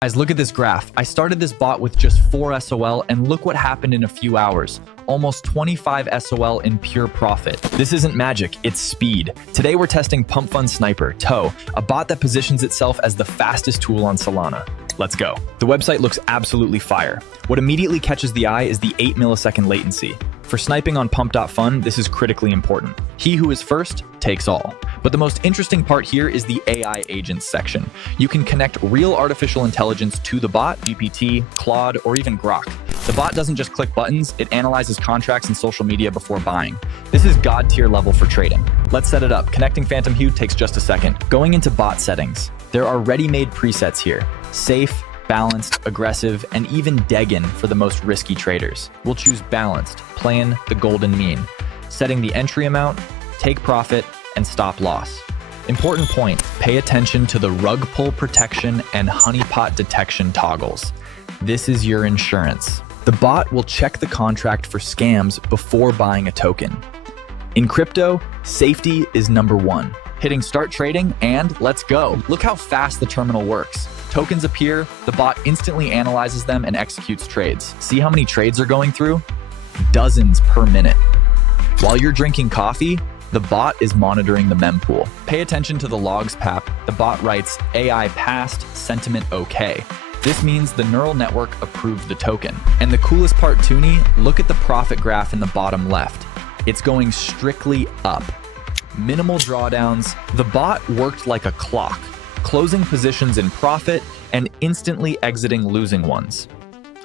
Guys, look at this graph. I started this bot with just 4 SOL and look what happened in a few hours. Almost 25 SOL in pure profit. This isn't magic, it's speed. Today we're testing PumpFun Sniper, TOE, a bot that positions itself as the fastest tool on Solana. Let's go. The website looks absolutely fire. What immediately catches the eye is the 8 millisecond latency. For sniping on pump.fun, this is critically important. He who is first takes all. But the most interesting part here is the AI agents section. You can connect real artificial intelligence to the bot, GPT, Claude, or even Grok. The bot doesn't just click buttons, it analyzes contracts and social media before buying. This is god tier level for trading. Let's set it up. Connecting Phantom Hue takes just a second. Going into bot settings, there are ready-made presets here. Safe, balanced, aggressive, and even Degen for the most risky traders. We'll choose balanced, playing the golden mean. Setting the entry amount, take profit, and stop loss. Important point, pay attention to the rug pull protection and honeypot detection toggles. This is your insurance. The bot will check the contract for scams before buying a token. In crypto, safety is number one. Hitting start trading and let's go. Look how fast the terminal works. Tokens appear, the bot instantly analyzes them and executes trades. See how many trades are going through? Dozens per minute. While you're drinking coffee, the bot is monitoring the mempool. Pay attention to the logs pap. The bot writes AI passed, sentiment okay. This means the neural network approved the token. And the coolest part, Toonie, look at the profit graph in the bottom left. It's going strictly up. Minimal drawdowns. The bot worked like a clock, closing positions in profit and instantly exiting losing ones.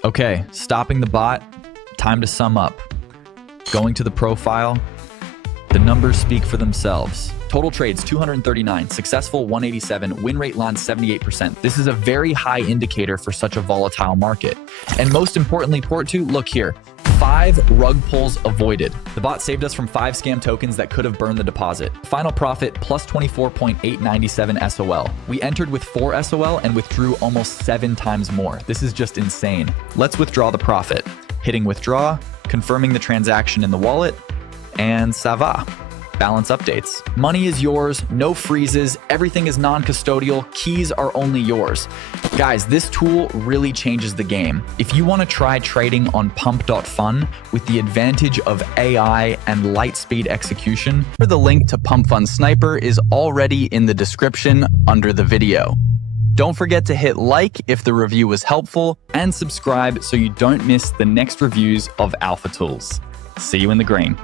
Okay, stopping the bot, time to sum up. Going to the profile, the numbers speak for themselves. Total trades 239, successful 187, win rate land 78%. This is a very high indicator for such a volatile market. And most importantly, port 2, look here. 5 rug pulls avoided. The bot saved us from 5 scam tokens that could have burned the deposit. Final profit plus 24.897 SOL. We entered with 4 SOL and withdrew almost 7 times more. This is just insane. Let's withdraw the profit. Hitting withdraw, confirming the transaction in the wallet, and ça va. Balance updates. Money is yours, no freezes, everything is non-custodial, keys are only yours. Guys, this tool really changes the game. If you want to try trading on pump.fun with the advantage of AI and light speed execution, the link to PumpFun Sniper is already in the description under the video. Don't forget to hit like if the review was helpful and subscribe so you don't miss the next reviews of Alpha Tools. See you in the green.